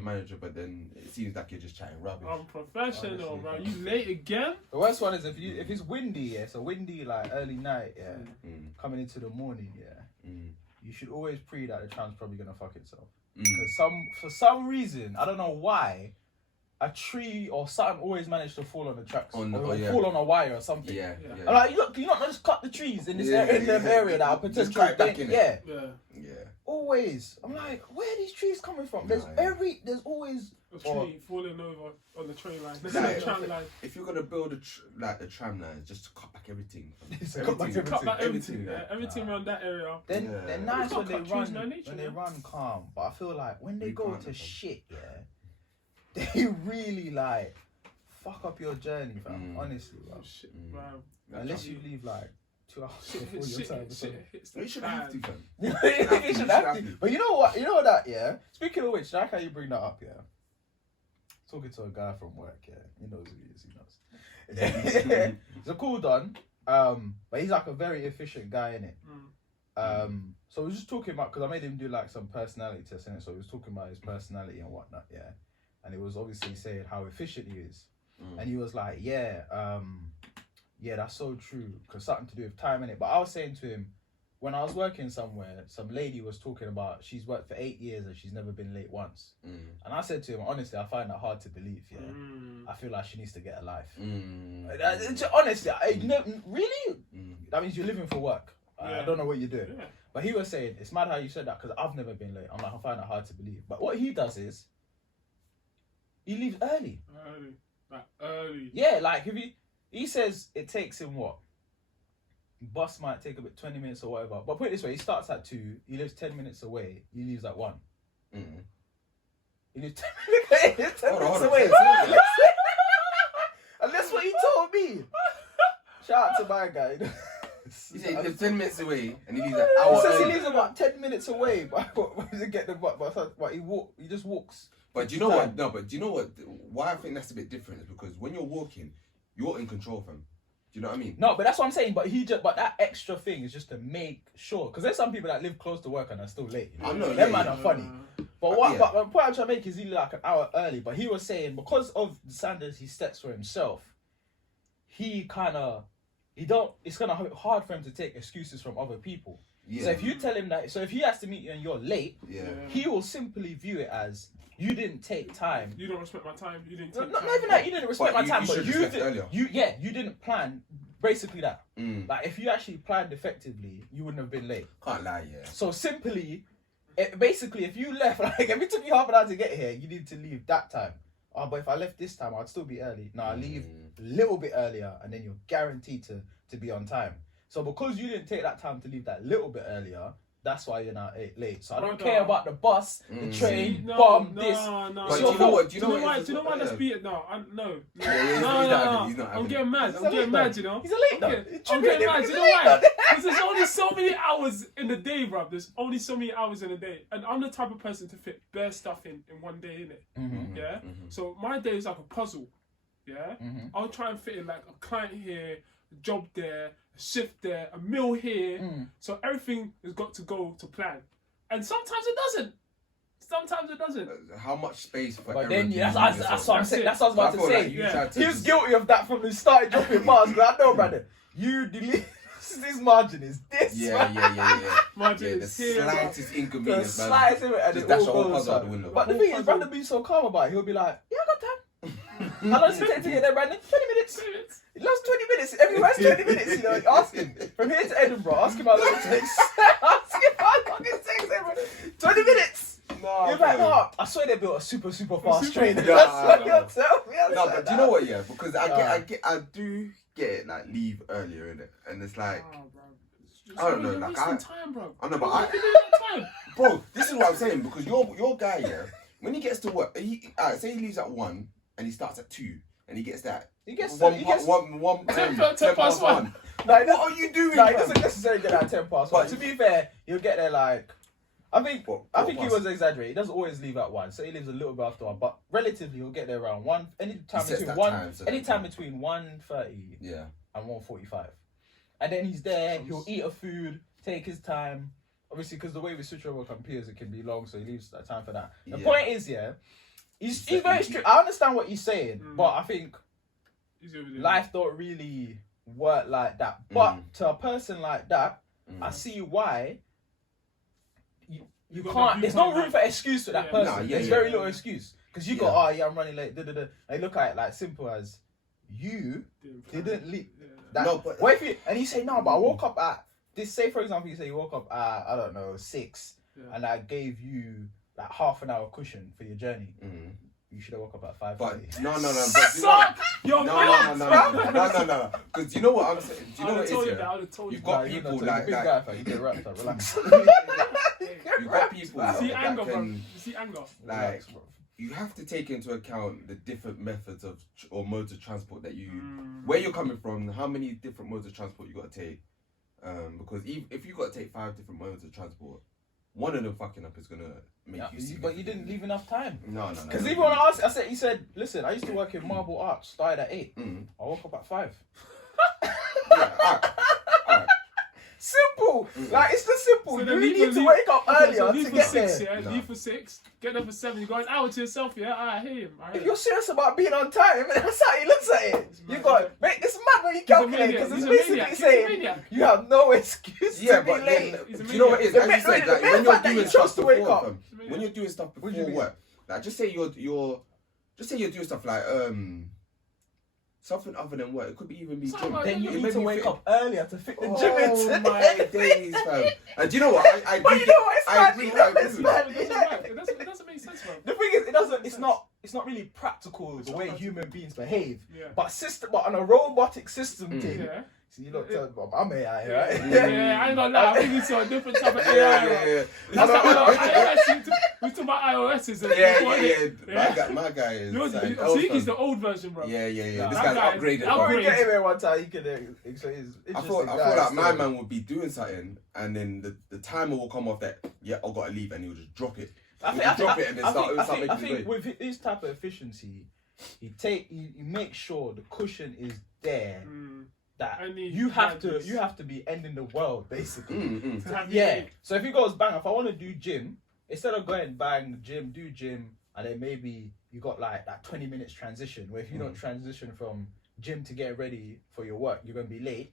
manager, but then it seems like you're just chatting rubbish. I'm professional, Honestly. bro. You late again? The worst one is if it's windy, yeah. So windy like early night, yeah. Coming into the morning, yeah. You should always pre that the tram's probably gonna fuck itself. Because for some reason, I don't know why, a tree or something always managed to fall on the tracks or fall on a wire or something. Yeah. I'm like, look, you not just cut the trees in this area that are potentially yeah. Always. I'm like, where are these trees coming from? There's always a tree falling over on the train line. The tram line. If you're gonna build the tram line, just to cut back everything. Cut back everything. Everything around that area. Then they're nice when they run calm, but I feel like when they go to shit, they really like fuck up your journey, fam. Honestly, bro. Shit, bro. Unless you leave like 2 hours before your time. You shouldn't have to, fam. You should have to. But you know what? You know that, yeah? Speaking of which, like how you bring that up, yeah? Talking to a guy from work, yeah? He knows who he is, he knows. He's a cool don, but he's like a very efficient guy, innit? So we was just talking about, because I made him do like some personality tests, innit? So he was talking about his personality and whatnot, yeah? And it was obviously saying how efficient he is. And he was like, yeah, that's so true, because something to do with time, innit? But I was saying to him, when I was working somewhere, some lady was talking about she's worked for 8 years and she's never been late once. And I said to him, honestly, I find that hard to believe, yeah? I feel like she needs to get a life. Honestly, really? That means you're living for work. I don't know what you're doing. Yeah. But he was saying, it's mad how you said that, because I've never been late. I'm like, I find it hard to believe. But what he does is, he leaves early. Early. Yeah, like if he says it takes him what? Bus might take a bit 20 minutes or whatever. But put it this way, he starts at 2, he lives 10 minutes away, he leaves at 1. He lives 10 minutes away. And that's what he told me. Shout out to my guy. He said he lives 10 minutes away and he leaves an hour. He says he lives about 10 minutes away, but he just walks. But do you know what? No, but do you know what? Why I think that's a bit different is because when you're walking, you're in control, fam. Do you know what I mean? No, but that's what I'm saying. But that extra thing is just to make sure, because there's some people that live close to work and are still late. You know? I know. Them man are funny. But the point I'm trying to make is he like an hour early. But he was saying because of the standards he sets for himself, it's gonna hard for him to take excuses from other people. Yeah. So if you tell him that, so if he has to meet you and you're late, he will simply view it as you didn't take time. You don't respect my time. You didn't take time. Not even that. You didn't respect my time, but you didn't plan. Basically that. Like if you actually planned effectively, you wouldn't have been late. Can't lie, yeah. So simply, basically, if you left, like if it took you half an hour to get here, you need to leave that time. Oh, but if I left this time, I'd still be early. No, I leave a little bit earlier, and then you're guaranteed to be on time. So because you didn't take that time to leave that little bit earlier, that's why you're now late. So I don't care about the bus, the train, this. No. But do you know what? Do you know why that's beat it? No. No. I'm getting mad. You know. He's a late though. I'm getting mad. You know why? Because there's only so many hours in the day, bruv. There's only so many hours in a day, and I'm the type of person to fit bare stuff in one day, innit? Yeah. So my day is like a puzzle. Yeah. I'll try and fit in like a client here, a job there, a shift there, a meal here. So everything has got to go to plan. And sometimes it doesn't. How much space for but error? Then that's what I'm saying. That's what I was about to say. Like He was guilty of that from the start, dropping bars. Because I know, brother, you delete. This margin is this. Yeah. Margin is here. The slightest inconvenience, man. Just dash the whole puzzle out the window. But the thing is, brother being so calm about it, he'll be like, yeah, I got time. How long does it take to get there, Brandon? 20 minutes. It lost 20 minutes. Everywhere's 20 minutes, you know. Ask him. From here to Edinburgh, ask him how long it takes. Ask him how long it takes, everyone. 20 minutes. No, you're like, no, I swear they built a super fast train. That's what you'll tell me. No, but do you know what, yeah? Because I do get it, like, leave earlier, innit? And it's like, I don't know, like, time, bro. I know, but bro, this is what I'm saying, because your guy, yeah, when he gets to work, say he leaves at 1 and he starts at 2 and he gets that. He gets 10 past 1. Like, what are you doing? No, he doesn't necessarily get that 10 past 1. To be fair, he'll get there like, I think he was exaggerating. He doesn't always leave at 1, so he leaves a little bit after 1. But relatively, he'll get there around 1. Anytime between 1:30 and 1:45, and then he's there. He'll eat a food, take his time. Obviously, because the way we switch over computers, it can be long, so he leaves that time for that. The point is, he's very strict. I understand what he's saying, but I think He's over there. life don't really work like that. But to a person like that, I see why you got can't. that There's no viewpoint, room for excuse for that Yeah. person. Nah, yeah, There's yeah, very yeah. little excuse because you go, Yeah. oh yeah, I'm running late. They look at it like simple as you didn't leave. That, No, but- what if you and you say no, but I woke up at this. Say for example, you say you woke up at I don't know 6, and I gave you like half an hour cushion for your journey. You should have woke up at 5. But no. But Suck! You're no. Because you know what I'm saying. Do you know what it is? I would have told you. You've got Nah, you're people not like big guy, fam. You get wrapped up. Relax. you've got people You see that anger, bro. can, You see anger. like, Relax, bro. you have to take into account the different methods of or modes of transport that you, where you're coming from, how many different modes of transport you got to take. Because if you got to take 5 different modes of transport, one of them fucking up is gonna make you sick. But you didn't leave enough time. No. Because even when I asked, he said, listen, I used to work in marble arts, started at 8. I woke up at 5. Yeah, alright. Simple. Like, it's just simple. So you then need to wake up earlier leave to for get 6, there. yeah? No. Leave for 6, get there for 7, you got an hour to yourself, yeah? I hear him. If you're serious about being on time, that's how he looks at it. You got, mate, it's mad when you calculate because it's basically saying you have no excuse Yeah, to be but late. then, do you know what it is? The As you mere- said, the like, mere when you're fact that doing you stuff chose to wake before, up. when you're doing stuff What do you before mean? work, like just say you're doing stuff like something other than work. It could be even be So gym. like, Then you It need made to me wake fit- up earlier to fit the gym Oh into my days, fam! And do you know what? I But do you know what? It's I mad. agree, You know I it's agree. mad. It doesn't make sense, bro. The thing is, it doesn't. It's not really practical the way human beings behave. Yeah. But on a robotic system thing. Yeah. So you look, I'm AI, right? Yeah, I ain't gonna lie. I think it's a different type of AI. Yeah. That's like iOS. We talking about iOS. Yeah. My guy is. like, Zeke's the old version, bro. Yeah. This That guy's guy- upgraded. that Before we upgrade. get him here one time, he could explain his I interesting thought guy like my story. man would be doing something, and then the timer will come off that. Yeah, I gotta leave, and he'll just drop it. I He'll just drop it and then start think making noise. with this type of efficiency, he makes sure the cushion is there. That I need you have guidance. to be ending the world basically. To have Yeah. you- So if he goes bang, if I want to do gym, instead of going bang gym, do gym, and then maybe you got like that 20 minutes transition where if you don't transition from gym to get ready for your work, you're gonna be late.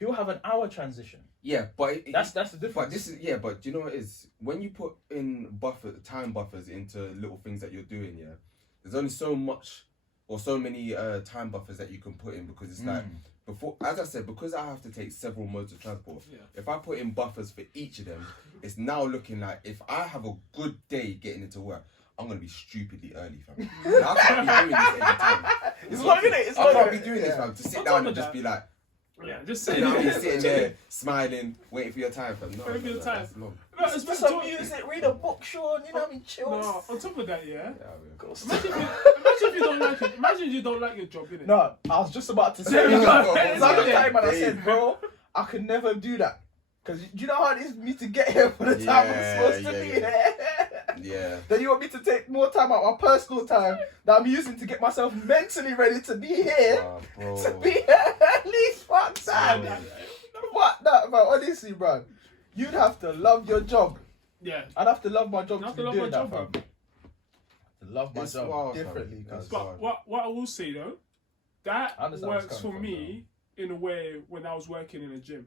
He'll have an hour transition. Yeah, but That's the difference. But this is but do you know what it is? When you put in time buffers into little things that you're doing, yeah, there's only so much or so many time buffers that you can put in because it's like before, as I said, because I have to take several modes of transport. Yeah. If I put in buffers for each of them, it's now looking like if I have a good day getting into work, I'm gonna be stupidly early, fam. I can't be doing this every time. It's long, innit? It's I long, can't be innit? doing this, Yeah. fam. To sit On down top and of just that- be like. Yeah, just You saying. know what I mean? Sitting there, smiling, waiting for your time, fam. No, Waiting for your time. that's long. No, Listen to it's some music, read a book, Sean. You know what I mean? Chill. No, on top of that, yeah. Go Imagine if you don't like it. Imagine you don't like your job, innit? No, I was just about to say There you that. go. There's another time when I There you said, bro, I could never do that. Because do you know how it is for me to get here for the time I'm supposed to be here? Yeah. Then you want me to take more time out, my personal time, that I'm using to get myself mentally ready to be here. Bro. To be here at least. Fuck that. Fuck that, man. Honestly, bro. You'd have to love your job. Yeah. I'd have to love my job You have to to be love doing my that, job, fam. To love my It's job wild, differently. fam. 'Cause- That's But what I will say though, that I understand where it's works for coming me in a way when I was working in a gym.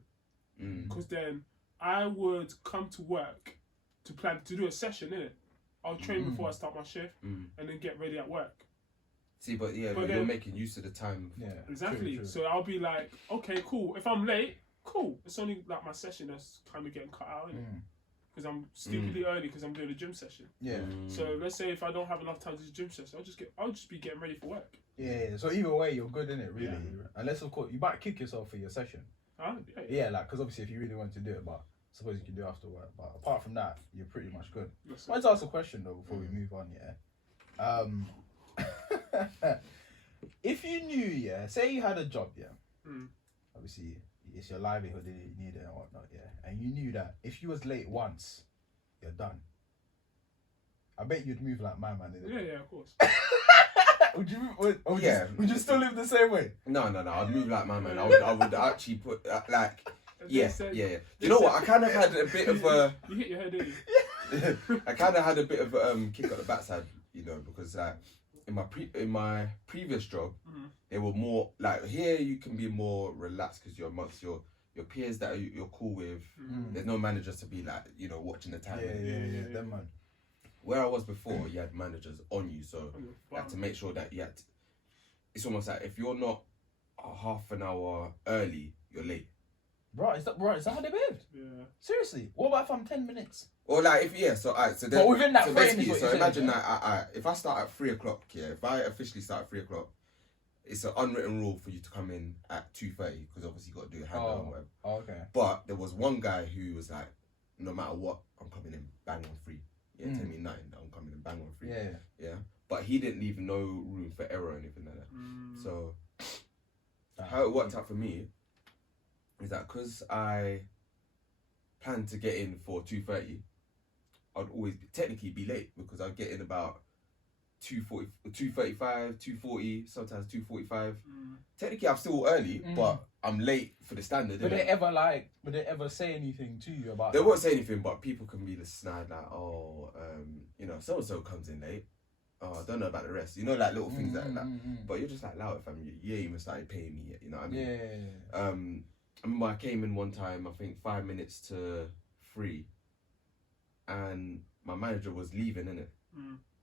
Mm. Because then I would come to work to plan to do a session, innit? I'll train before I start my shift and then get ready at work. See, but yeah, But but you're then- making use of the time. Yeah, Exactly. true. So I'll be like, okay, cool. If I'm late, cool. It's only like my session that's kind of getting cut out, innit? Because I'm stupidly early because I'm doing a gym session. Yeah. So let's say if I don't have enough time to do gym session, I'll just be getting ready for work. Yeah, so either way, you're good in it, really. Yeah. Unless, of course, you might kick yourself for your session. Huh? Yeah, like, because obviously, if you really want to do it, but suppose you can do it after work. But apart from that, you're pretty much good. Yes, I wanted to ask a question, though, before we move on, yeah? If you knew, yeah, say you had a job, yeah? Obviously, it's your livelihood, you need it and whatnot, yeah? And you knew that if you was late once, you're done. I bet you'd move like my man, innit? Yeah, of course. Would you move, Yeah. would you still live the same way? No, I'd move like my man. I would actually put like, yeah. You know what? I kind of had a bit of a, You hit your head, didn't you? I kind of had a bit of kick at the backside you know, because in my previous job, they were more like here. You can be more relaxed because you're amongst your peers that you're cool with. There's no managers to be like, you know, watching the time. Yeah, that man. Where I was before, you had managers on you, so you had to make sure that it's almost like if you're not a half an hour early, you're late. Right, is that how they behaved? Yeah. Seriously, what about if I'm 10 minutes? Or like so But within that so frame is basically, what so you're imagine saying, that if I start at 3:00, if I officially start at 3:00, it's an unwritten rule for you to come in at 2:30 because obviously you got to do a handout and whatever. Oh, okay. But there was one guy who was like, no matter what, I'm coming in bang on 3. Yeah, tell me 9, I'm coming in bang on 3. Yeah. But he didn't leave no room for error or anything like that. So how it worked out for me is that because I planned to get in for 2:30, I'd always technically be late because I'd get in about 2:40, 2:35, 2:40, sometimes 2:45. Technically, I'm still early, but I'm late for the standard. Would they ever say anything to you about? They won't say anything, but people can be snide like, you know, so and so comes in late. Oh, I don't know about the rest. You know, like little things like that. But you're just like, allow it, fam. You ain't even started paying me yet. You know what I mean? Yeah. I remember I came in one time, I think 5 minutes to 3, and my manager was leaving, innit?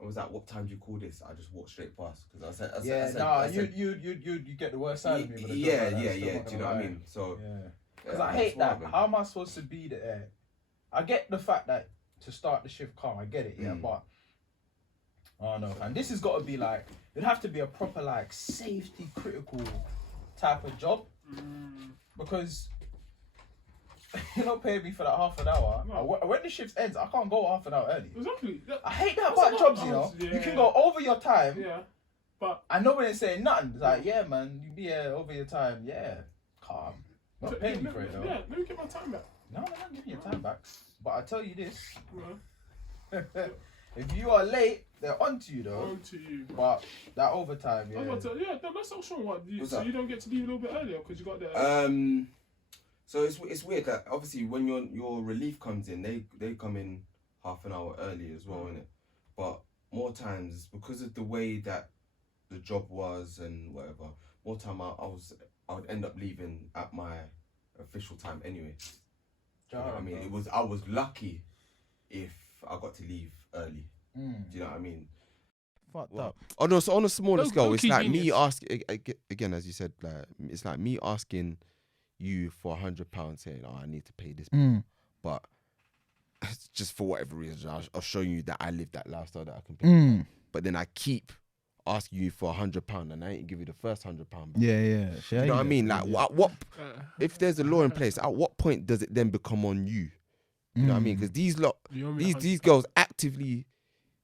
I was like, what time do you call this? I just walked straight past because I said, you get the worst side of me. Yeah. Do you know what I mean? So because I hate that. How am I supposed to be there? I get the fact that to start the shift calm, I get it, but I don't know, and this has got to be like, it'd have to be a proper like safety critical type of job, because you're not paying me for that half an hour. No. When the shift ends, I can't go half an hour early. Exactly. I hate that about jobs, you know. You can go over your time. Yeah. But I know when it's saying nothing. It's like, yeah, man, you be here over your time. Yeah, calm. Not paying me for it though. Yeah, let me get my time back. No, give me your time back. But I tell you this. If you are late, they're onto you though. Onto you. But that overtime, yeah. That's also one. So you don't get to leave a little bit earlier because you got there. So it's weird that obviously when your relief comes in, they come in half an hour early as well, innit? But more times because of the way that the job was and whatever, more time I would end up leaving at my official time anyway. You know what I mean? I was lucky if I got to leave early. Do you know what I mean? Fucked up. Oh no, so on a smaller scale, it's like genius. me asking again, as you said, like it's like me asking you for £100, saying, "Oh, I need to pay this," but just for whatever reason, I'll show you that I live that lifestyle that I can pay. But then I keep asking you for £100, and I ain't give you the first £100 back. Yeah. You know what I mean? Like, what if there's a law in place? At what point does it then become on you? You know what I mean? Because these girls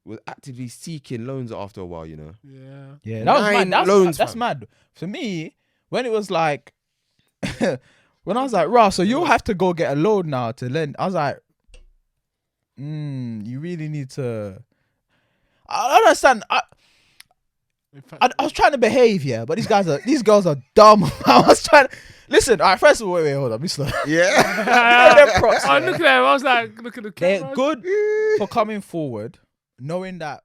were actively seeking loans after a while. You know? Yeah. That was mad. That's fam. mad. For me, when it was like, when I was like, "Rah, so you'll have to go get a loan now to lend." I was like, you really need to. I understand. I was trying to behave, yeah, but these girls are dumb. I was trying to listen. All right, first of all, wait, hold on, be slow. Yeah. Props, I look at them. I was like, look at the camera. They're good for coming forward, knowing that.